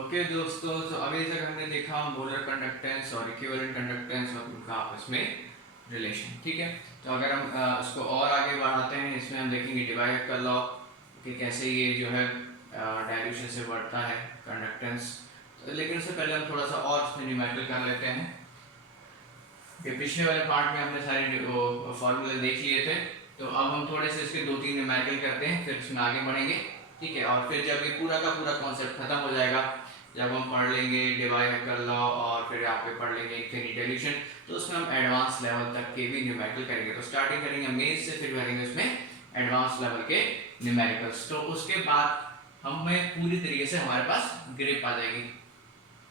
Okay दोस्तों, तो अभी तक हमने देखा मोलर कंडक्टेंस और इक्विवेलेंट कंडक्टेंस और उनका आपस में रिलेशन। ठीक है, तो अगर हम उसको और आगे बढ़ाते हैं, इसमें हम देखेंगे डिवाइड का लॉ कि कैसे ये जो है डायल्यूशन से बढ़ता है कंडक्टेंस। तो लेकिन उससे पहले हम थोड़ा सा और उसमें न्यूमेरिकल कर लेते हैं। ये पिछले वाले पार्ट में हमने सारे वो फॉर्मूले देख लिए थे, तो अब हम थोड़े से इसके 2-3 न्यूमेरिकल करते हैं, फिर इसमें आगे बढ़ेंगे। ठीक है, और फिर जब ये पूरा का पूरा कॉन्सेप्ट खत्म हो जाएगा, जब हम पढ़ लेंगे डिवाइड लॉ और फिर यहाँ पे पढ़ लेंगे इन्फिनिट डिल्यूशन, तो उसमें हम एडवांस लेवल तक के भी न्यूमेरिकल करेंगे। तो स्टार्टिंग करेंगे मेन से, फिर करेंगे उसमें एडवांस लेवल के न्यूमेरिकल्स। तो उसके बाद हमें पूरी तरीके से हमारे पास ग्रिप आ जाएगी।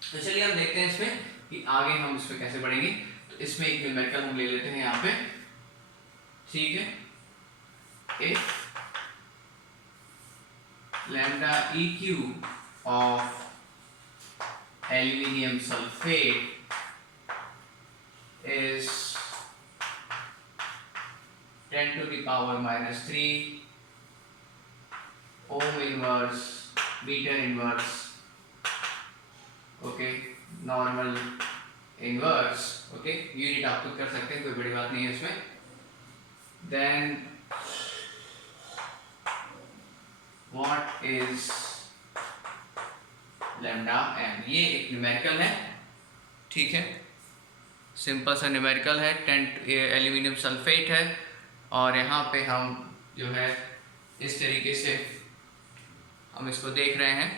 तो चलिए हम देखते हैं इसमें कि आगे हम इस पर कैसे बढ़ेंगे। तो इसमें एक न्यूमेरिकल हम ले लेते हैं यहाँ पे। ठीक है, if lambda EQ of aluminium sulfate is 10 to the power minus 3 ohm inverse meter inverse, okay, normal inverse, okay, unit आप खुद कर सकते हैं, कोई बड़ी बात नहीं है इसमें। Then what is lambda M, ये एक न्यूमेरिकल है। ठीक है, सिंपल सा न्यूमेरिकल है। 10 एल्यूमिनियम सल्फेट है और यहाँ पे हम जो है इस तरीके से हम इसको देख रहे हैं,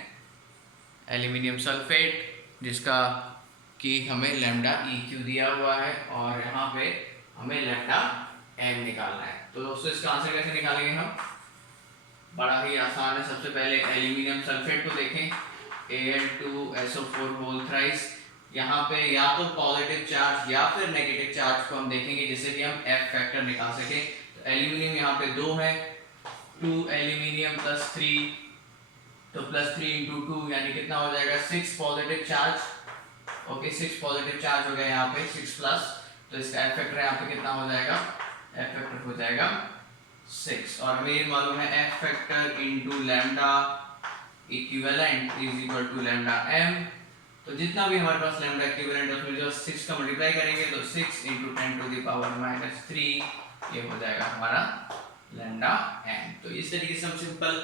एल्यूमिनियम सल्फेट, जिसका कि हमें लैम्डा EQ दिया हुआ है और यहाँ पे हमें लैम्डा M निकालना है। तो दोस्तों इसका आंसर कैसे निकालेंगे हम? बड़ा ही आसान है। सबसे पहले एल्यूमिनियम सल्फेट को देखें, Al2SO4 होल थ्राइस। यहाँ पे या तो पॉजिटिव चार्ज या फिर नेगेटिव चार्ज को हम देखेंगे जिससे कि हम F फैक्टर निकाल सके। तो एल्यूमिनियम यहाँ पे 2 है, 2 एल्यूमिनियम प्लस 3, तो प्लस 3 इंटू 2 यानी कितना हो जाएगा 6 positive charge. Okay, 6 positive charge हो गया यहाँ पे 6 प्लस, तो इसका F फैक्टर यहाँ पे कितना हो जाएगा? F फैक्टर हो जाएगा 6। और हमें ये मालूम है F factor into lambda equivalent is equal to lambda M। तो जितना भी हमारे पास लैम्डा इक्विवेलेंट है उसमें जो 6 का मल्टीप्लाई करेंगे तो 6 into 10 to the power minus 3, ये हो जाएगा हमारा लैम्डा M। तो इस तरीके से हम सिंपल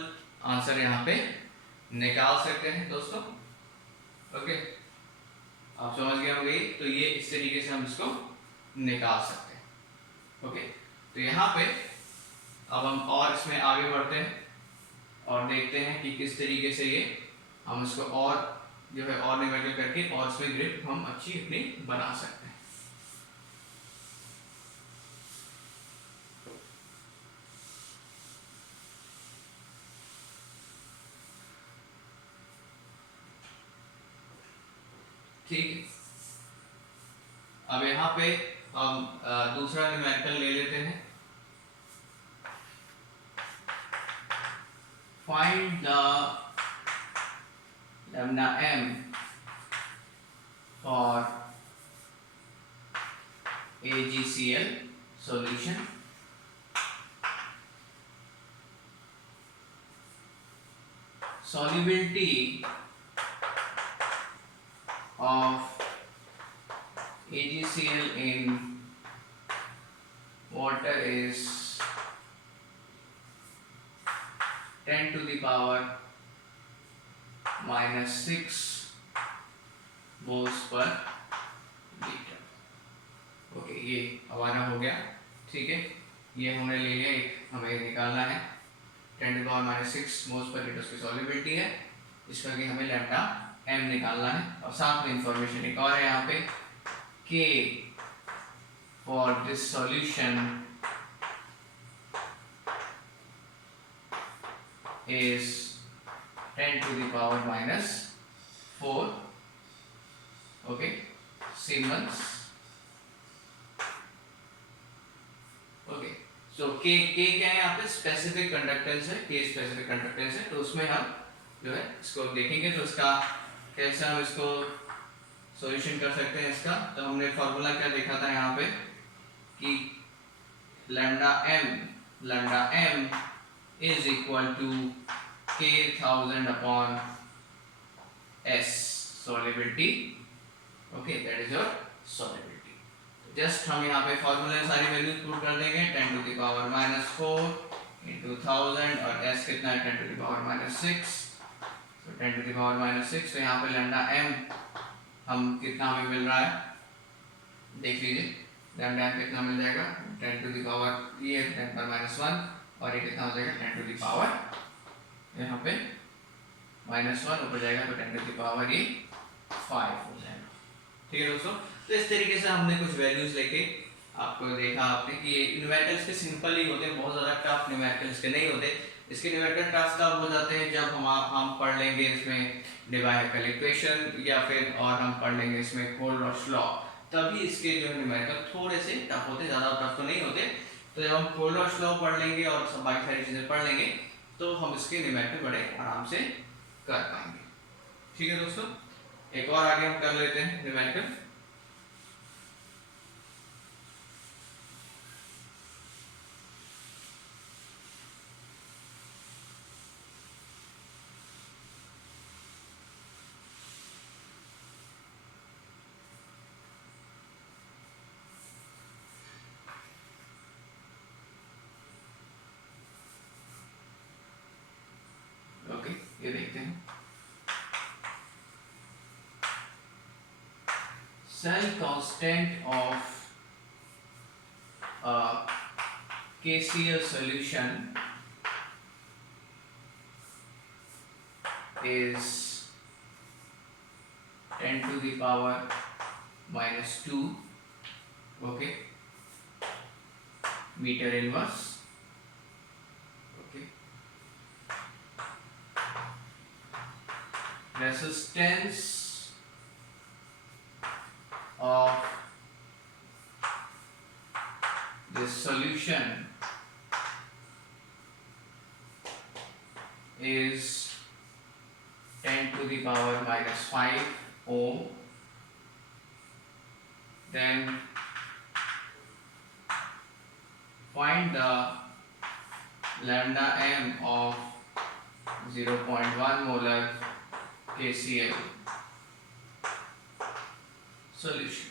आंसर यहाँ पे निकाल सकते हैं दोस्तों। ओके, आप समझ गए होंगे। तो ये इस तरीके से हम इसको निकाल सकते हैं। ओके, तो यहाँ पे अब हम और इसमें आगे बढ़ते हैं और देखते हैं कि किस तरीके से ये हम इसको और जो है और न्यूमेरिकल करके और इसमें ग्रिप हम अच्छी अपनी बना सकते हैं। ठीक है, अब यहाँ पे हम दूसरा न्यूमेरिकल ले लेते हैं। Find the lambda M for AgCl solution. Solubility of AgCl in water is 10 to the power minus 6 moles per liter। Okay, ये हमारा हो गया। ठीक है, ये हमने ले लिया, एक हमें निकालना है 10 to the power minus 6 moles per liter की सॉल्युबिलिटी है, इसका कि हमें लैम्डा M निकालना है। और साथ में इंफॉर्मेशन एक और है यहाँ पे, K for this solution is 10 to the power minus 4, okay, Siemens। Okay, so K क्या है यहाँ पे? स्पेसिफिक कंडक्टेंस है, K स्पेसिफिक कंडक्टेंस है। तो उसमें हम जो है इसको देखेंगे, तो इसका कैसे हम इसको सॉल्यूशन कर सकते हैं इसका। तो हमने फॉर्मूला क्या देखा था यहाँ पे कि lambda M is equal to K 1000 upon S solubility, okay, that is your solubility. Just हम यहाँ पे फॉर्मूले सारी वैल्यूज पुट कर देंगे 10 टू द पावर -4 into 1000 और s कितना है 10 टू द पावर -6, तो 10 टू द पावर -6, तो यहाँ पे लैम्डा m हम कितना हमें मिल रहा है देख लीजिए, लैम्डा m कितना मिल जाएगा 10 टू द पावर ये 10 पर -1 और ये कितना हो जाएगा 10 टू द पावर यहाँ पे -1 ऊपर जाएगा तो 10 टू द पावर ये 5 हो जाएगा। ठीक है दोस्तों, तो इस तरीके से हमने कुछ वैल्यूज लेके आपको देखा आपने कि ये न्यूमेरिकल्स के सिंपल ही होते हैं, बहुत ज़्यादा टफ न्यूमेरिकल्स के नहीं होते। इसके न्यूमेरिकल टफ कब हो जाते हैं जब हम पढ़ लेंगे इसमें डिवाइड इक्वेशन या फिर और हम पढ़ लेंगे इसमें कोलरॉश लॉ, तभी इसके जो न्यूमेरिकल थोड़े से टफ होते, ज़्यादा टफ तो नहीं होते। तो जब हम कोलरॉश लॉ पढ़ लेंगे और सब बाकी सारी चीज़ें पढ़ लेंगे तो हम इसके न्यूमेरिकल बड़े आराम से कर पाएंगे। ठीक है दोस्तों, एक और आगे हम कर लेते हैं न्यूमेरिकल। ये देखते हैं cell constant of KCl solution is 10 to the power -2, okay, meter inverse, okay. Resistance of this solution is 10 to the power -5 ohm. Then find the lambda m of 0.1 molar KCl solution,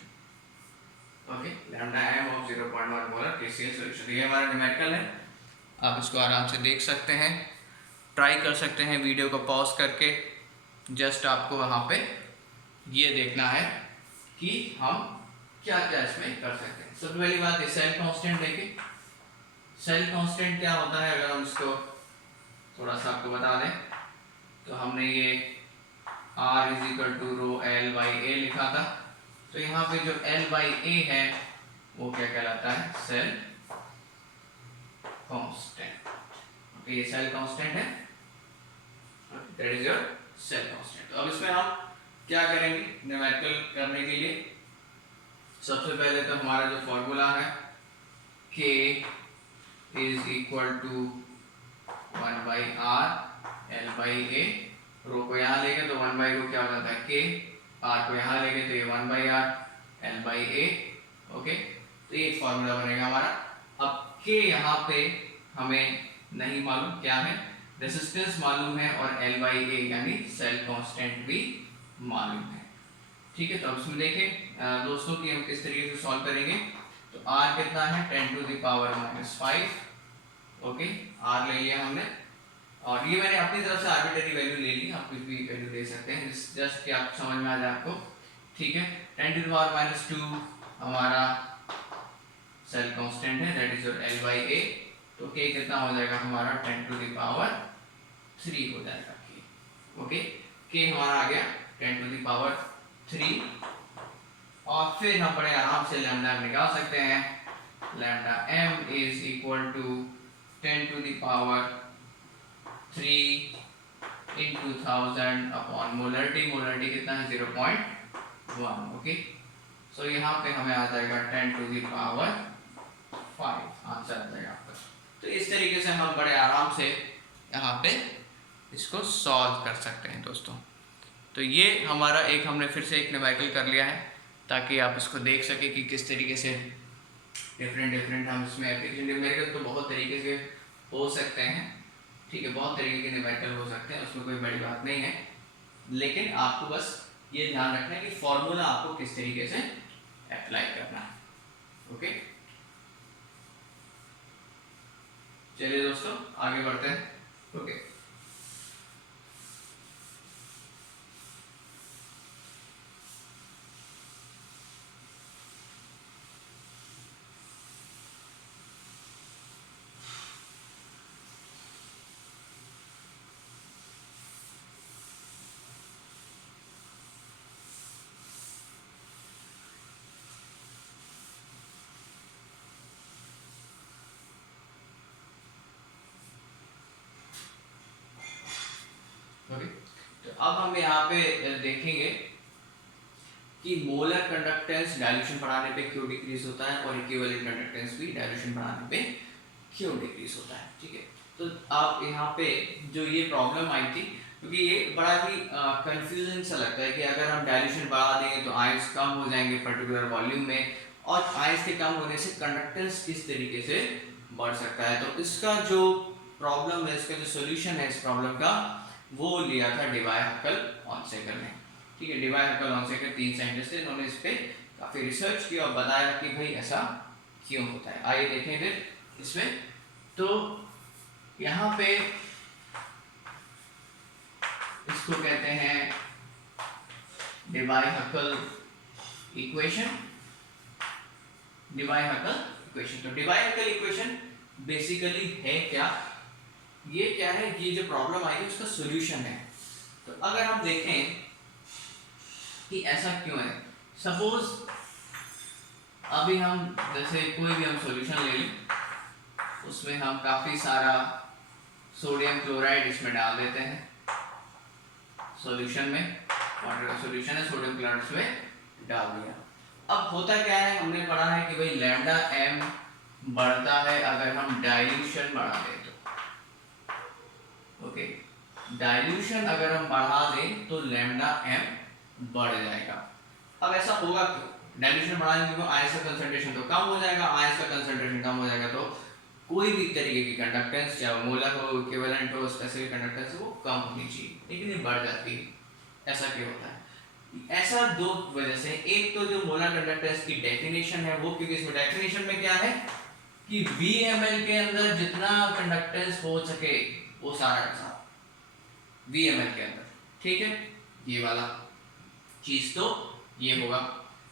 okay, lambda m of 0.1 molar KCl solution। ये हमारा numerical है, आप इसको आराम से देख सकते हैं, ट्राई कर सकते हैं वीडियो को पॉज करके। जस्ट आपको वहाँ पे ये देखना है कि हम क्या क्या इसमें कर सकते हैं। सबसे पहली बात है सेल कांस्टेंट देखिए, सेल कांस्टेंट क्या होता है अगर हम इसको थोड़ा सा आपको बता दें तो हमने ये R = ρL/A लिखा था, तो यहाँ पे जो L/A है वो क्या कहलाता है सेल कांस्टेंट, ओके, ये सेल कांस्टेंट है, that is your cell constant. तो अब इसमें हम क्या करेंगे न्यूमेरिकल करने के लिए, सबसे पहले तो हमारा जो फॉर्मूला है K = 1/R L/A, रो को यहाँ लेंगे तो 1/रो क्या हो जाता है K, R को यहाँ लेंगे तो ये 1/R L/A, ओके, तो ये एक फॉर्मूला बनेगा हमारा। अब K यहाँ पे हमें नहीं मालूम क्या है, रेजिस्टेंस मालूम है और L/A यानी सेल कांस्टेंट भी मालूम है। ठीक है, तो अब इसमें देखें दोस्तों कि हम किस तरीके से सॉल्व करेंगे। तो R कितना है 10 to the power -5, okay, R ले लिया हमने और ये मैंने अपनी तरफ से आर्बिट्रेरी वैल्यू ले ली, आप कुछ भी वैल्यू ले सकते हैं जस्ट कि आप समझ में आ जाए आपको। ठीक है, 10 टू द पावर -2 हमारा सेल कांस्टेंट है, दैट इज योर L/A, तो K कितना हो जाएगा हमारा 10 टू द पावर 3 हो जाएगा K, ओके, K हमारा आ गया 10 टू द पावर 3 और फिर हम बड़े आराम से लैम्डा m निकाल सकते हैं, lambda m = 10 to the power 3 into 1000 upon molarity, molarity कितना है 0.1, ओके, सो यहाँ पे हमें आ जाएगा 10 टू द पावर 5 आंसर आ जाएगा आपका। तो इस तरीके से हम बड़े आराम से यहाँ पे इसको सॉल्व कर सकते हैं दोस्तों। तो ये हमारा एक हमने फिर से एक न्यूमेरिकल कर लिया है ताकि आप इसको देख सकें कि किस तरीके से डिफरेंट हम इसमें एप्लीकेशन, न्यूमेरिकल तो बहुत तरीके से हो सकते हैं, ठीक है, बहुत तरीके के न्यूमेरिकल हो सकते हैं, उसमें कोई बड़ी बात नहीं है। लेकिन आपको बस ये ध्यान रखना है कि फॉर्मूला आपको किस तरीके से अप्लाई करना है। ओके, चलिए दोस्तों आगे बढ़ते हैं। ओके, ओके, तो अब हम यहाँ पे देखेंगे कि मोलर कंडक्टेंस डाइल्यूशन बढ़ाने पे क्यों डिक्रीज होता है और इक्विवेलेंट कंडक्टेंस भी डाइल्यूशन बढ़ाने पे क्यों डिक्रीज होता है। ठीक है, तो आप यहाँ पे जो ये प्रॉब्लम आई थी, क्योंकि ये बड़ा ही कंफ्यूजिंग सा लगता है कि अगर हम डाइल्यूशन बढ़ा देंगे तो आयंस कम हो जाएंगे पर्टिकुलर वॉल्यूम में, और आयंस के कम होने से कंडक्टेंस किस तरीके से बढ़ सकता है। तो इसका जो प्रॉब्लम है, इसका जो सोल्यूशन है इस प्रॉब्लम का, वो लिया था डिवाई-हक्केल-ऑनसेकर ने। ठीक है, डिवाई-हक्केल-ऑनसेकर 3 साइंटिस्ट थे, इन्होंने इस पे काफी रिसर्च किया और बताया कि भाई ऐसा क्यों होता है। आइए देखें फिर इसमें। तो यहाँ पे इसको कहते हैं डिवाई-हक्केल इक्वेशन। डिवाई-हक्केल इक्वेशन, तो डिवाई-हक्केल इक्वेशन बेसिकली है क्या, ये क्या है, ये जो प्रॉब्लम आई है उसका सॉल्यूशन है। तो अगर हम देखें कि ऐसा क्यों है, सपोज अभी हम जैसे कोई भी हम सॉल्यूशन ले लें, उसमें हम काफी सारा सोडियम क्लोराइड इसमें डाल देते हैं सॉल्यूशन में, वाटर का सॉल्यूशन है, सोडियम क्लोराइड इसमें डाल दिया। अब होता क्या है, हमने पढ़ा है कि भाई लैम्डा एम बढ़ता है अगर हम डाइल्यूशन बढ़ा दें तो। ओके, डाइल्यूशन अगर हम बढ़ा दें तो लैम्डा एम बढ़ जाएगा। अब ऐसा होगा क्यों, डाइल्यूशन बढ़ाने में आयंस का कंसंट्रेशन तो कम हो जाएगा, आयंस का कंसंट्रेशन कम हो जाएगा तो कोई भी तरीके की कंडक्टेंस, चाहे मोलर हो, इक्विवेलेंट हो, स्पेसिफिक कंडक्टेंस वो कम होनी चाहिए, लेकिन ये बढ़ जाती है। ऐसा क्यों होता है, ऐसा दो वजह से। एक तो जो मोलर कंडक्टेंस की डेफिनेशन है वो, क्योंकि इसमें डेफिनेशन में क्या है कि VmL के अंदर जितना कंडक्टेंस हो सके वो सारा का सारा VmL के अंदर। ठीक है, ये वाला चीज तो ये होगा।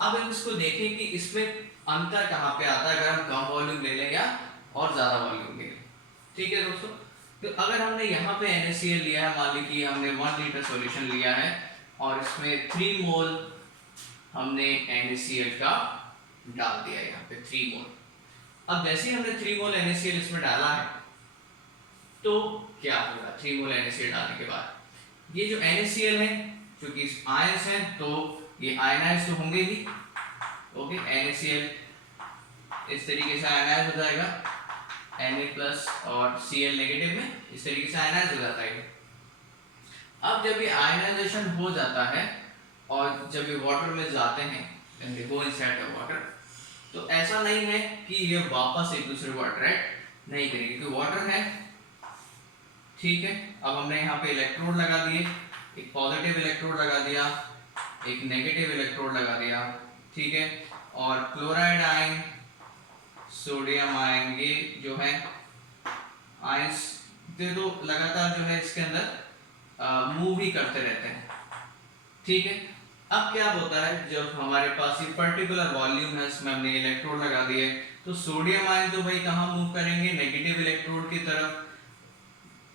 अब हम इसको देखें कि इसमें अंतर कहाँ पे आता है अगर हम कम वॉल्यूम ले लें या और ज्यादा वॉल्यूम ले लें। ठीक है दोस्तों, तो अगर हमने यहाँ पे NaCl लिया है, मान लीजिए हमने 1 लीटर सॉल्यूशन लिया है और इसमें 3 मोल हमने NaCl का डाल दिया है, यहाँ पे 3 मोल। अब जैसे ही हमने 3 मोल NaCl इसमें डाला है तो क्या होगा, 3 मोल NaCl डालने के बाद ये जो NaCl है, क्योंकि आयंस है तो ये आयनाइज तो होंगे ही। ओके, NaCl इस तरीके से आयनाइज हो जाएगा, Na+ और Cl नेगेटिव में इस तरीके से आयनाइज हो जाता है। अब जब ये आयनाइजेशन हो जाता है और जब ये वाटर में जाते हैं, गो इनसाइड द वाटर, तो ऐसा नहीं है कि ये वापस एक दूसरे को अट्रैक्ट नहीं करेंगे, क्योंकि वाटर है। ठीक है, अब हमने यहाँ पे इलेक्ट्रोड लगा दिए, एक पॉजिटिव इलेक्ट्रोड लगा दिया, एक नेगेटिव इलेक्ट्रोड लगा दिया। ठीक है, और क्लोराइड आयन, सोडियम आयन, ये जो है आयंस तो लगातार जो है इसके अंदर मूव ही करते रहते हैं। ठीक है, अब क्या होता है, जब हमारे पास ये पर्टिकुलर वॉल्यूम है, इसमें हमने इलेक्ट्रोड लगा दिए, तो सोडियम आयन तो भाई कहाँ मूव करेंगे, नेगेटिव इलेक्ट्रोड की तरफ।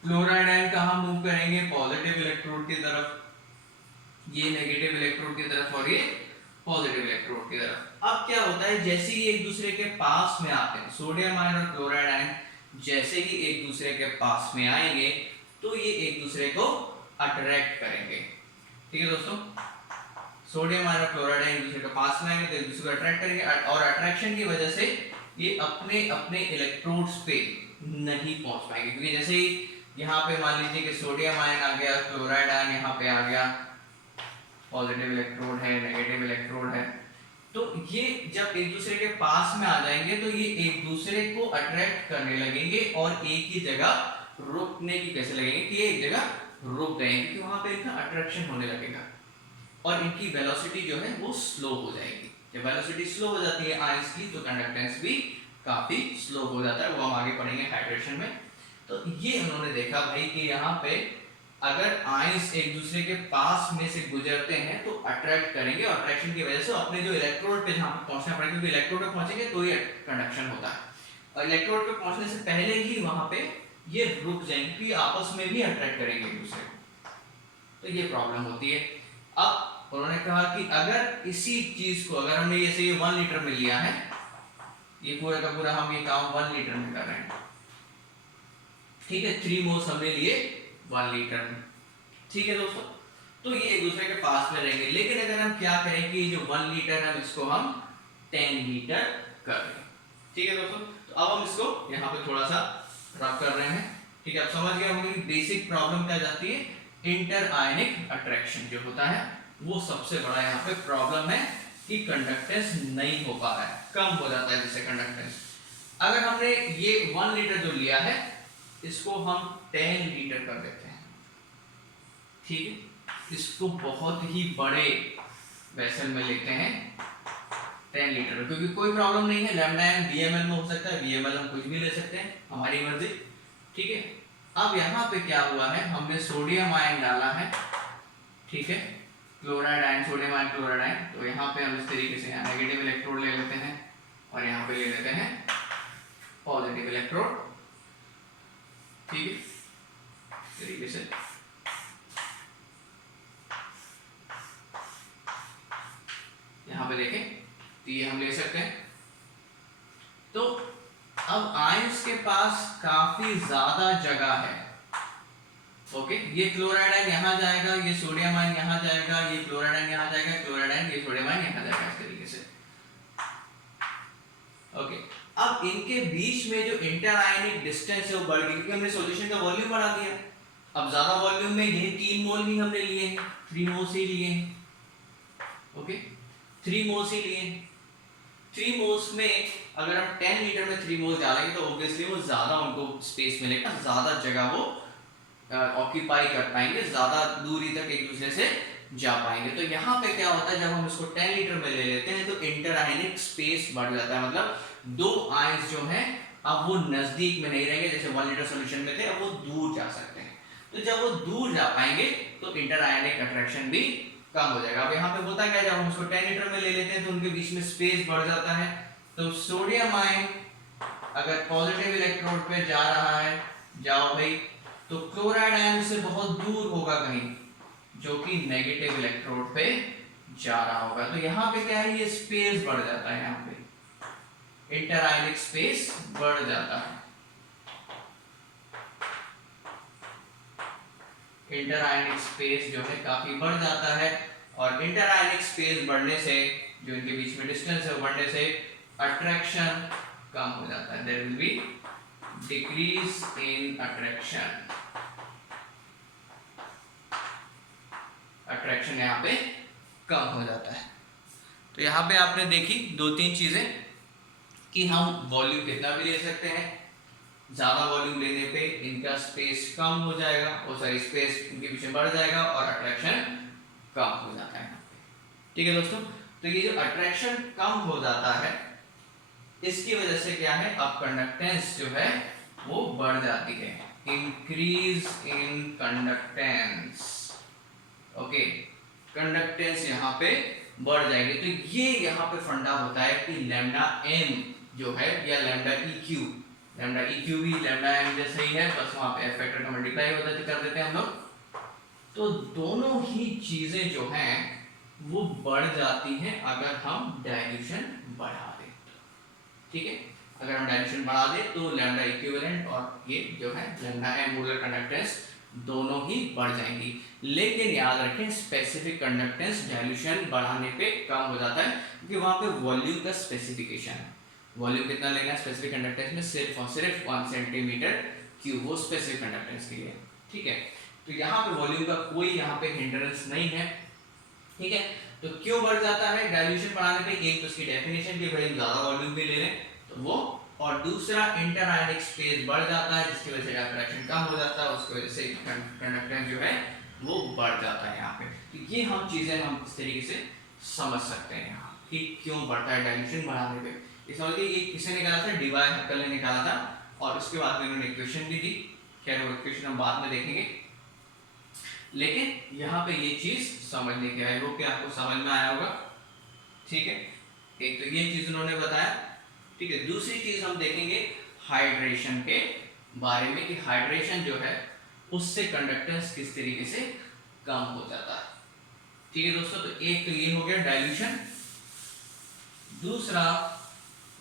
क्लोराइड आयन कहाँ मूव करेंगे, पॉजिटिव इलेक्ट्रोड की तरफ। ये नेगेटिव इलेक्ट्रोड की तरफ और ये पॉजिटिव इलेक्ट्रोड की तरफ। अब क्या होता है, जैसे ही एक दूसरे के पास में आते हैं, सोडियम आयन और क्लोराइड आयन जैसे ही एक दूसरे के पास में आएंगे तो ये एक दूसरे को अट्रैक्ट करेंगे। ठीक है दोस्तों, सोडियम आयन और क्लोराइड आयन एक दूसरे के पास में आएंगे तो एक दूसरे को अट्रैक्ट करेंगे, और अट्रैक्शन की वजह से ये अपने अपने इलेक्ट्रोड्स पे नहीं पहुंच पाएंगे, क्योंकि जैसे ही यहाँ पे मान लीजिए कि सोडियम आयन आ गया, क्लोराइड आयन यहाँ पे आ गया, पॉजिटिव इलेक्ट्रोड है, नेगेटिव इलेक्ट्रोड है, तो ये जब एक दूसरे के पास में आ जाएंगे तो ये एक दूसरे को अट्रैक्ट करने लगेंगे और एक ही जगह रुकने की कैसे लगेंगे कि ये एक जगह रुक गए हैं, क्योंकि वहां पे इनका अट्रैक्शन होने लगेगा और इनकी वेलोसिटी जो है वो स्लो हो जाएगी। जब वेलोसिटी स्लो हो जाती है आयंस की तो कंडक्टेंस भी काफी स्लो हो जाता है, वो हम आगे पढ़ेंगे हाइड्रेशन में। तो ये उन्होंने देखा भाई कि यहाँ पे अगर आयंस एक दूसरे के पास में से गुजरते हैं तो अट्रैक्ट करेंगे और अट्रैक्शन की वजह से अपने जो इलेक्ट्रोड पे जहाँ पे पहुंचना पड़ेगा, क्योंकि इलेक्ट्रोड पे पहुंचेंगे तो ये कंडक्शन होता है, और इलेक्ट्रोड पे पहुंचने से पहले ही वहां पे ये रुक जाएंगे क्योंकि आपस में भी अट्रैक्ट करेंगे एक दूसरे को, तो ये प्रॉब्लम होती है। अब उन्होंने कहा कि अगर इसी चीज को अगर हमने जैसे ये 1 लीटर में लिया है, ये पूरा का पूरा हम ये काम 1 लीटर में कर रहे हैं, ठीक है, 3 मोल्स हमने लिए 1 लीटर में, ठीक है दोस्तों। तो ये एक दूसरे के पास में रहेंगे, लेकिन अगर हम क्या करें कि जो 1 लीटर है इसको हम 10 लीटर कर दें, ठीक है दोस्तों। तो अब हम इसको यहाँ पे थोड़ा सा रफ कर रहे हैं, ठीक है। अब समझ गए होंगे कि बेसिक प्रॉब्लम क्या जाती है, इंटर आयनिक अट्रैक्शन जो होता है वो सबसे बड़ा यहाँ पे प्रॉब्लम है कि कंडक्टेंस नहीं हो पा रहा है, कम हो जाता है जैसे कंडक्टेंस। अगर हमने ये 1 लीटर जो लिया है इसको हम 10 लीटर कर देते हैं, ठीक है, इसको बहुत ही बड़े वेसल में लेते हैं 10 लीटर, क्योंकि कोई प्रॉब्लम नहीं है, लैम्डा एम VML में हो सकता है, VML हम कुछ भी ले सकते हैं, हमारी मर्जी, ठीक है। अब यहाँ पे क्या हुआ है, हमने सोडियम आयन डाला है, ठीक है, chloride ion, sodium ion chloride ion, तो यहाँ पे हम इस तरीके से यहाँ नेगेटिव इलेक्ट्रोड ले लेते हैं और यहाँ पे ले लेते हैं पॉजिटिव इलेक्ट्रोड, ठीक है, इस तरीके से यहाँ पे देखें तो ये हम ले सकते हैं। तो अब आयंस के पास काफी ज्यादा जगह है, ओके, ये क्लोराइड आयन यहाँ जाएगा, ये सोडियम आयन यहाँ जाएगा, ये क्लोराइड आयन यहाँ जाएगा, क्लोराइड आयन ये सोडियम आयन यहाँ जाएगा, इस तरीके से, ओके। अब इनके बीच में जो इंटर आयनिक डिस्टेंस है वो बढ़ गई क्योंकि हमने सॉल्यूशन का वॉल्यूम बढ़ा दिया। अब ज्यादा वॉल्यूम में ये 3 मोल ही हमने लिए हैं, 3 मोल्स ही लिए हैं, ओके, 3 मोल्स ही लिए हैं। 3 मोल्स में अगर हम 10 लीटर में 3 मोल्स डालेंगे तो ऑब्वियसली वो ज्यादा उनको स्पेस मिलेगा, ज्यादा जगह वो ऑक्यूपाई कर पाएंगे, ज्यादा दूरी तक एक दूसरे से जा पाएंगे। तो यहाँ पे क्या होता है, जब हम इसको 10 लीटर में ले लेते हैं तो इंटर आयनिक स्पेस बढ़ जाता है, मतलब दो आयंस जो हैं अब वो नजदीक में नहीं रहेंगे, जैसे 1 लीटर सॉल्यूशन में थे, अब वो दूर जा सकते हैं। तो जब वो दूर जा पाएंगे तो इंटर आयनिक अट्रैक्शन भी कम हो जाएगा। अब यहाँ पे होता क्या है, जब हम उसको 10 लीटर में ले लेते हैं तो उनके बीच में स्पेस बढ़ जाता है, तो सोडियम आयन अगर पॉजिटिव इलेक्ट्रोड पे जा रहा है, जाओ भाई, तो क्लोराइड आयन से बहुत दूर होगा कहीं जो कि नेगेटिव इलेक्ट्रोड पे जा रहा होगा। तो यहाँ पे क्या है, ये स्पेस बढ़ जाता है, यहाँ पे इंटर आयनिक स्पेस बढ़ जाता है, इंटर आयनिक स्पेस जो है काफी बढ़ जाता है, और इंटर आयनिक स्पेस बढ़ने से जो इनके बीच में डिस्टेंस है वो बढ़ने से अट्रैक्शन कम हो जाता है, there will be decrease in attraction, attraction यहाँ पे कम हो जाता है। तो यहाँ पे आपने देखी 2-3 चीजें कि हम वॉल्यूम कितना भी ले सकते हैं, ज्यादा वॉल्यूम लेने पे इनका स्पेस कम हो जाएगा, और सारी स्पेस इनके पीछे बढ़ जाएगा और अट्रैक्शन कम हो जाता है, ठीक है दोस्तों। तो ये जो अट्रैक्शन कम हो जाता है इसकी वजह से क्या है, अब कंडक्टेंस जो है वो बढ़ जाती है, increase in conductance, okay, conductance यहाँ पे बढ़ जाएगी। तो ये यहाँ पे फंडा होता है कि लैम्डा एम जो है या लैम्डा इक्यू, लैम्डा इक्यू भी लैम्डा एम जैसे ही है, बस वहाँ पे एफ फैक्टर का मल्टीप्लाई होता है, कर देते हैं हम लोग। तो दोनों ही चीजें जो हैं वो बढ़ जाती हैं अगर हम डाइल्यूशन बढ़ा दें, ठीक है, अगर हम डाइल्यूशन बढ़ा दें तो लैम्डा इक्विवेलेंट और ये जो है लैम्डा एम मोलर कंडक्टेंस दोनों ही बढ़ जाएंगी। लेकिन याद रखें स्पेसिफिक कंडक्टेंस डाइल्यूशन बढ़ाने पे कम हो जाता है क्योंकि वहां पे वॉल्यूम का स्पेसिफिकेशन है, वॉल्यूम कितना लेना है स्पेसिफिक कंडक्टेंस में, सिर्फ और सिर्फ 1 सेंटीमीटर क्यूब, वो स्पेसिफिक कंडक्टेंस के लिए, ठीक है। तो यहाँ पे वॉल्यूम का कोई यहाँ पे हिंड्रेंस नहीं है, ठीक है। तो क्यों बढ़ जाता है डाइल्यूशन बढ़ाने पे, एक तो उसकी डेफिनेशन की भाई ज्यादा वॉल्यूम भी ले लें तो वो और दूसरा इंटर आयनिक स्पेस बढ़ जाता है जिसकी वजह से अट्रैक्शन कम हो जाता है, उसकी वजह से कंडक्टेंस जो है वो बढ़ जाता है यहाँ पे। तो ये हम चीजें हम इस तरीके से समझ सकते हैं यहाँ कि क्यों बढ़ता है डाइल्यूशन बढ़ाने पे। इस वाले ये किसने निकाला था, डीवाई हक्कल ने निकाला था, और उसके बाद में उन्होंने इक्वेशन भी दी। खैर वो इक्वेशन हम बाद में देखेंगे, लेकिन यहाँ पे ये चीज समझने की है, वो कि आपको समझ में आया होगा। ठीक है, एक तो ये चीज उन्होंने बताया। ठीक है, दूसरी चीज हम देखेंगे हाइड्रेशन के बारे में कि हाइड्रेशन जो है उससे कंडक्टेंस किस तरीके से कम हो जाता है। ठीक है दोस्तों, तो एक तो ये हो गया डाइल्यूशन। दूसरा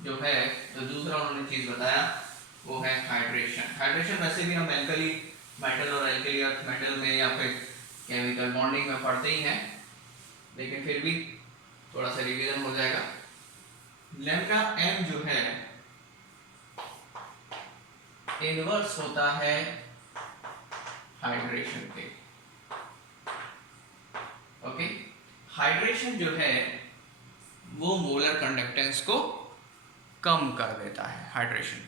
जो है, तो दूसरा उन्होंने चीज बताया वो है हाइड्रेशन। हाइड्रेशन वैसे भी हम एल्कली मेटल और एल्कली अर्थ मेटल में या फिर केमिकल बॉन्डिंग में पढ़ते ही हैं, लेकिन फिर भी थोड़ा सा रिवीजन हो जाएगा। लैम्डा m जो है इनवर्स होता है हाइड्रेशन के। ओके, हाइड्रेशन जो है वो मोलर कंडक्टेंस को कम कर देता है। हाइड्रेशन,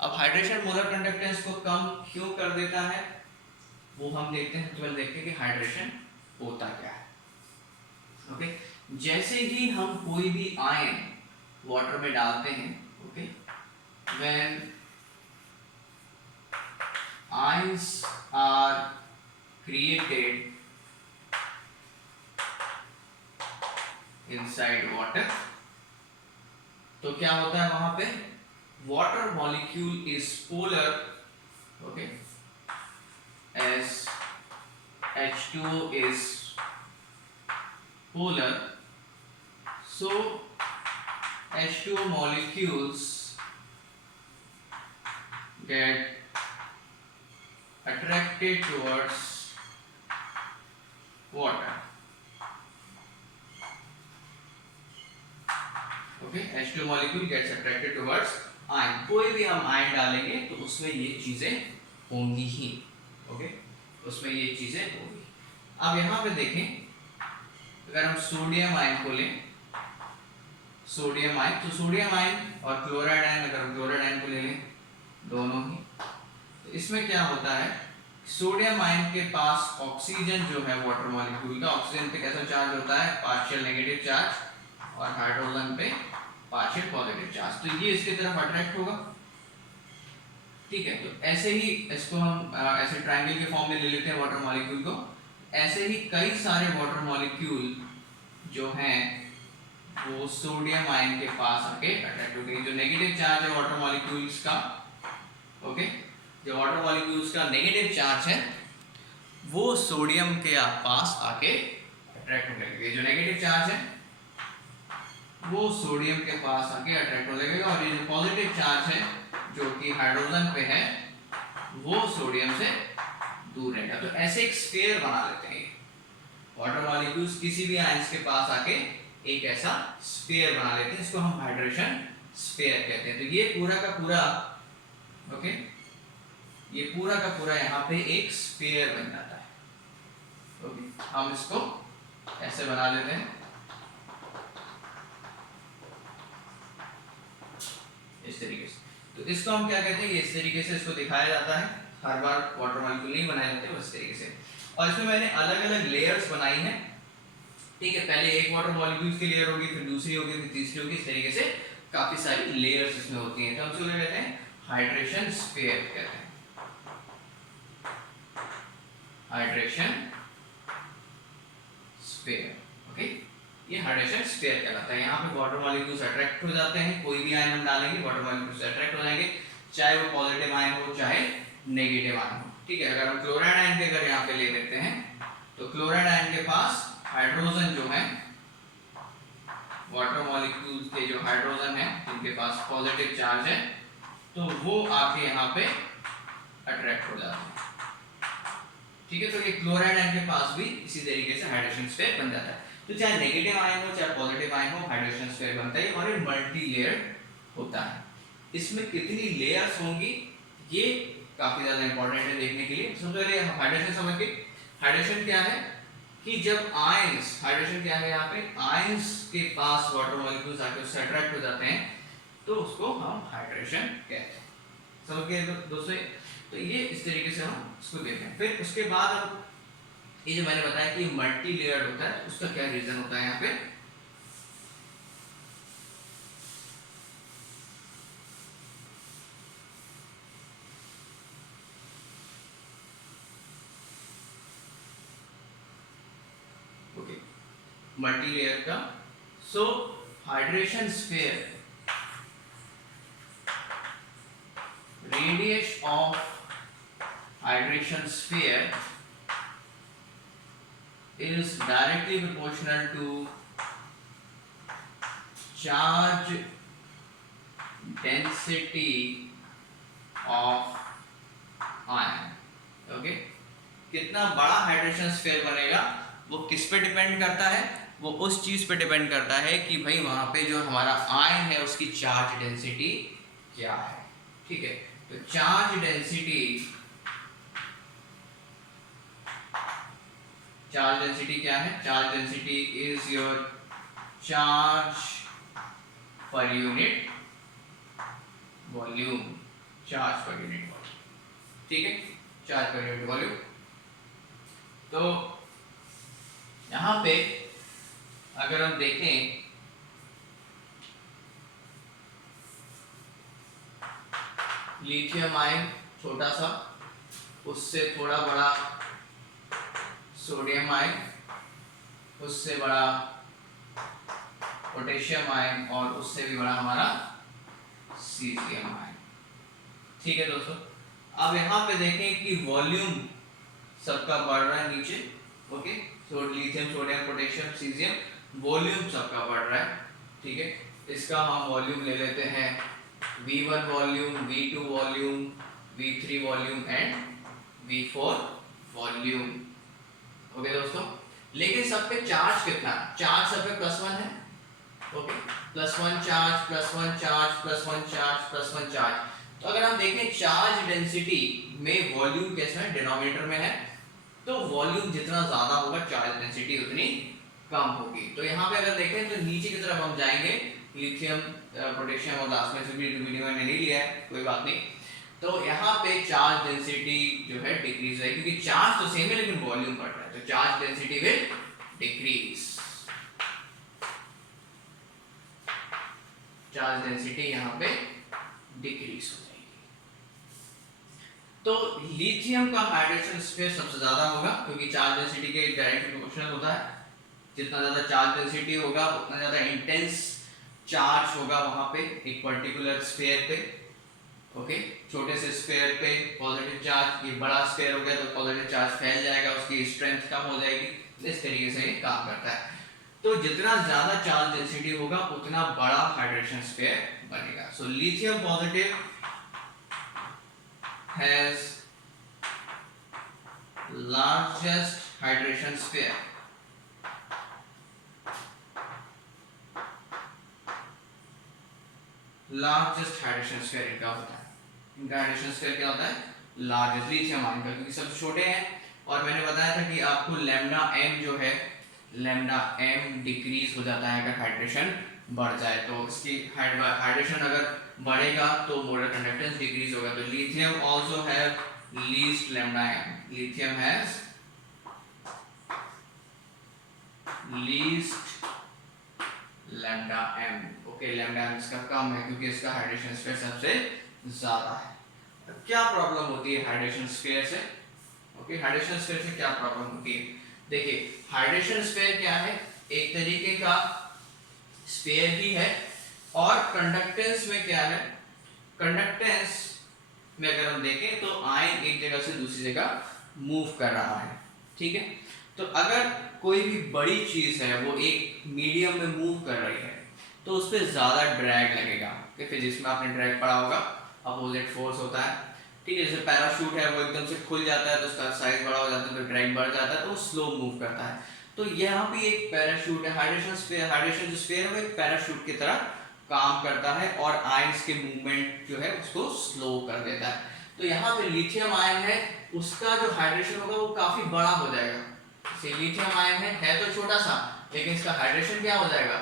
अब हाइड्रेशन मोलर कंडक्टेंस को कम क्यों कर देता है वो हम देखते हैं। तो देखते हैं कि हाइड्रेशन होता क्या है। ओके, जैसे ही हम कोई भी आयन वाटर में डालते हैं, okay, when ions are created inside water, तो क्या होता है वहां पे, water molecule is polar, okay, as H2O is polar, so H2O molecules get attracted towards water. Okay, H2O molecule gets attracted towards ion. कोई भी हम आयन डालेंगे तो उसमें ये चीजें होंगी ही। ओके, उसमें ये चीजें होंगी। अब यहाँ पे देखें, अगर हम सोडियम आयन को लें, सोडियम आयन, तो सोडियम आयन और क्लोराइड आयन, अगर हम क्लोराइड आयन को ले लें दोनों ही, तो इसमें क्या होता है, सोडियम आयन के पास ऑक्सीजन जो है वाटर मॉलिक्यूल का, ऑक्सीजन पे कैसा चार्ज होता है, पार्शियल नेगेटिव चार्ज, और हाइड्रोजन पे पार्शियल पॉजिटिव चार्ज, तो ये इसकी तरफ अट्रैक्ट होगा। ठीक है, तो ऐसे ही इसको हम ऐसे ट्रायंगल के फॉर्म में ले लेते हैं वाटर मॉलिक्यूल को। ऐसे ही कई सारे वाटर मॉलिक्यूल जो हैं वो सोडियम आयन के पास आके अट्रैक्ट होंगे। जो नेगेटिव चार्ज है वाटर मॉलिक्यूल्स का, ओके, जो वाटर मॉलिक्यूल्स का नेगेटिव चार्ज है वो सोडियम के पास आके अट्रैक्ट होने लगेगा। जो नेगेटिव चार्ज है वो सोडियम के पास आके अट्रैक्ट होने लगेगा, और ये जो पॉजिटिव चार्ज है जो कि हाइड्रोजन पे है वो सोडियम से दूर रहेगा। तो ऐसे एक स्फीयर बना लेते हैं वाटर मॉलिक्यूल्स, किसी भी आयंस के पास आके एक ऐसा स्फीयर बना लेते हैं, इसको हम हाइड्रेशन स्फीयर कहते हैं। तो ये पूरा का पूरा, ओके, ये पूरा का पूरा यहाँ पे एक स्फीयर बन जाता है। ओके, हम इसको ऐसे बना लेते हैं इस तरीके से। तो इसको हम क्या कहते हैं, ये इस तरीके से इसको दिखाया जाता है। हर बार वाटर मॉलिक्यूल नहीं बनाए जाते उस तरीके से, और इसमें मैंने अलग अलग लेयर्स बनाई हैं। ठीक है, पहले एक वाटर मॉलिक्यूल्स की लेयर होगी, फिर दूसरी होगी, फिर तीसरी होगी, इस तरीके से काफी सारी लेयर्स इसमें होती हैं। तो हम इसको कहते हैं हाइड्रेशन स्फीयर कहते हैं, हाइड्रेशन स्फीयर। ओके, ये हाइड्रेशन स्फीयर कहलाता है। यहाँ पे वाटर मॉलिक्यूल्स अट्रैक्ट हो जाते हैं, कोई भी आयन हम डालेंगे वाटर मॉलिक्यूल्स अट्रैक्ट हो जाएंगे, चाहे वो पॉजिटिव आयन हो चाहे नेगेटिव आयन हो। ठीक है, अगर हम क्लोराइड आयन के अगर यहाँ पे ले लेते हैं, तो क्लोराइड आयन के पास हाइड्रोजन जो है, वाटर मॉलिक्यूल्स के जो हाइड्रोजन है जिनके पास पॉजिटिव चार्ज है, तो वो आके यहाँ पे अट्रैक्ट हो जाते हैं। ठीक है, तो ये क्लोराइड आयन के पास भी इसी तरीके से हाइड्रेशन स्फीयर बन जाता है। तो चाहे नेगेटिव आयन हो चाहे पॉजिटिव आयन हो, हाइड्रेशन स्फीयर बनता है, और ये मल्टी लेयर होता है। इसमें कितनी लेयर्स होंगी ये काफी ज्यादा इंपॉर्टेंट है देखने के लिए। सबसे पहले हाइड्रेशन समझ के, हाइड्रेशन क्या है कि जब आयंस, हाइड्रेशन क्या है यहाँ पे, आयंस के पास वाटर मॉलिक्यूल्स आके उससे अट्रैक्ट हो जाते हैं, तो उसको हम हाइड्रेशन कहते हैं। समझ गए दोस्तों? तो ये इस तरीके से हम इसको देखें। फिर उसके बाद अब ये जो मैंने बताया कि मल्टी लेयर्ड होता है, उसका क्या रीजन होता है यहाँ पे? ओके, मल्टी लेयर का, so hydration sphere, radius of hydration sphere is directly proportional to charge density of ion. Okay, कितना बड़ा हाइड्रेशन स्फीयर बनेगा वो किस पे डिपेंड करता है? वो उस चीज पे डिपेंड करता है कि भाई वहां पे जो हमारा आयन है उसकी चार्ज डेंसिटी क्या है। ठीक है, तो चार्ज डेंसिटी क्या है? Charge density is your charge per unit volume, charge per unit volume. ठीक है, चार्ज पर यूनिट वॉल्यूम। तो यहां पे अगर हम देखें लिथियम आयन छोटा सा, उससे थोड़ा बड़ा सोडियम आयन, उससे बड़ा पोटेशियम आयन और उससे भी बड़ा हमारा सीजियम आयन। ठीक है दोस्तों, अब यहाँ पे देखें कि वॉल्यूम सबका बढ़ रहा है नीचे। Okay, so lithium, sodium, potassium, caesium, volume सबका बढ़ रहा है। ठीक है, इसका हम वॉल्यूम ले लेते हैं V1 volume, V2 volume, V3 volume and V4 volume. Okay दोस्तों, लेकिन सब पे चार्ज कितना? चार्ज सब पे +1 है। Okay, +1 charge, +1 charge, +1 charge, +1 charge. तो अगर हम देखें चार्ज डेंसिटी में वॉल्यूम कैसे है? डिनोमिनेटर में है, तो वॉल्यूम जितना ज्यादा होगा चार्ज डेंसिटी उतनी कम होगी। तो यहाँ पे अगर देखें तो नीचे की तरफ हम जाएंगे, लिथियम, पोटेशियम और लास्ट में से भी वीडियो मैंने नहीं लिया है, कोई बात नहीं। तो यहाँ पे चार्ज डेंसिटी जो है डिक्रीज है, क्योंकि चार्ज तो सेम है लेकिन वॉल्यूम बढ़ रहा है, तो charge density will decrease. Charge density यहाँ पे डिक्रीज हो जाएगी। तो लिथियम का हाइड्रेशन स्फीयर सबसे ज्यादा होगा, क्योंकि चार्ज डेंसिटी के डायरेक्ट प्रोपोर्शनल होता है। जितना ज्यादा चार्ज डेंसिटी होगा उतना ज्यादा इंटेंस चार्ज होगा वहां पे एक पर्टिकुलर स्फीयर पे। ओके, छोटे से स्फीयर पे पॉजिटिव चार्ज, ये बड़ा स्फीयर हो गया तो पॉजिटिव चार्ज फैल जाएगा, उसकी स्ट्रेंथ कम हो जाएगी। इस तरीके से ये काम करता है। तो जितना ज्यादा चार्ज डेंसिटी होगा उतना बड़ा हाइड्रेशन स्फीयर बनेगा। So lithium positive has largest hydration sphere. Largest hydration sphere इनका होता है। इनका हाइड्रेशन स्फीयर क्या होता है? लार्जेस्ट, लिथियम आयन का, क्योंकि सबसे छोटे हैं। और मैंने बताया था कि आपको लैम्डा m जो है, लैम्डा m डिक्रीज हो जाता है अगर हाइड्रेशन बढ़ जाए। तो इसकी हाइड्रेशन अगर बढ़ेगा तो मोलर कंडक्टेंस डिक्रीज होगा। तो lithium also have least lambda m। Lithium has least lambda m। Okay, lambda m इसका कम है क्योंकि इसका हाइड्रेशन स्फीयर सबसे ज्यादा है। क्या प्रॉब्लम होती है हाइड्रेशन स्फीयर से? ओके, हाइड्रेशन स्फीयर से क्या प्रॉब्लम होती है? देखिए, हाइड्रेशन स्फीयर क्या है? एक तरीके का स्फीयर ही है। और कंडक्टेंस में क्या है? कंडक्टेंस में अगर हम देखें तो आयन एक जगह से दूसरी जगह मूव कर रहा है। ठीक है, तो अगर कोई भी बड़ी चीज है वो एक मीडियम में मूव कर रही है तो उस पर ज्यादा ड्रैग लगेगा। फिजिक्स में आपने ड्रैग पढ़ा होगा, अपोजिट फोर्स होता है। ठीक है, जैसे पैराशूट है वो एकदम से खुल जाता है तो उसका साइज बड़ा हो जाता है, तो ड्रैग बढ़ जाता है, तो वो स्लो मूव करता है। तो यहाँ भी एक पैराशूट है। हाइड्रेशन जो स्फीयर है वो एक पैराशूट की तरह काम करता है और आयंस के मूवमेंट जो है उसको स्लो कर देता है। तो यहाँ पे लिथियम आयन है, उसका जो हाइड्रेशन होगा वो काफी बड़ा हो जाएगा। लिथियम आयन है तो छोटा सा, लेकिन इसका हाइड्रेशन क्या हो जाएगा?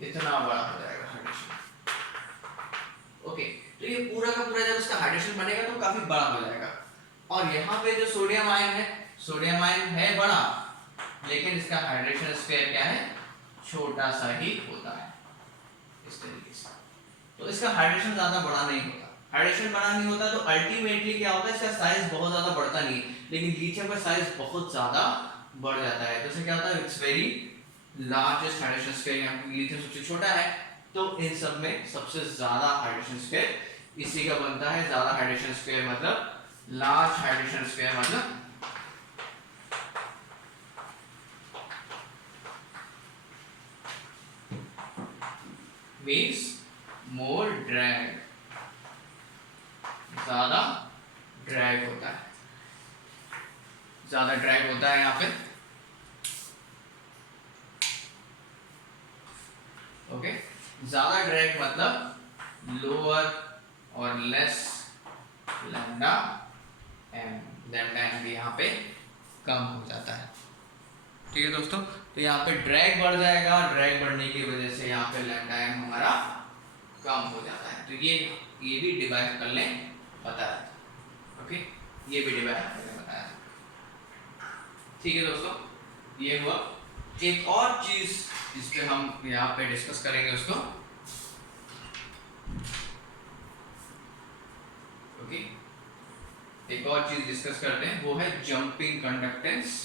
इतना बड़ा हो जाएगा हाइड्रेशन। ओके, तो ये पूरा का पूरा जब इसका हाइड्रेशन बनेगा तो काफी बड़ा हो जाएगा। और यहाँ पे जो सोडियम आयन है, सोडियम आयन है बड़ा, लेकिन इसका हाइड्रेशन स्क्वायर क्या है, छोटा सा ही होता है इस तरीके से। तो इसका हाइड्रेशन ज्यादा बड़ा नहीं होता। हाइड्रेशन बड़ा नहीं होता तो अल्टीमेटली क्या होता है, इसका साइज बहुत ज्यादा बढ़ता नहीं है, लेकिन लिथियम का साइज बहुत ज्यादा बढ़ जाता है। तो इससे क्या होता है, it's very largest hydration square, यहाँ पे लिथियम सबसे छोटा है, तो इन सब में सबसे ज्यादा हाइड्रेशन स्क्वायर इसी का बनता है। ज्यादा हाइड्रेशन स्क्वायर मतलब लार्ज हाइड्रेशन स्क्वायर मतलब मीन्स मोर ड्रैग, ज्यादा ड्रैग होता है, ज्यादा ड्रैग होता है यहाँ पे। ओके, ज्यादा ड्रैग मतलब लोअर और less lambda M, lambda M भी यहाँ पे कम हो जाता है। ठीक है दोस्तों, तो यहाँ पे ड्रैग बढ़ जाएगा, ड्रैग बढ़ने की वजह से यहाँ पे लैम्डा एम हमारा कम हो जाता है। तो ये भी डिवाइड कर लें, बताया था। ओके, ये भी डिवाइड करने बताया था। ठीक है दोस्तों, ये हुआ। एक और चीज जिस पे हम यहाँ पे डिस्कस करेंगे उसको, ओके, एक और चीज डिस्कस करते हैं, वो है जंपिंग कंडक्टेंस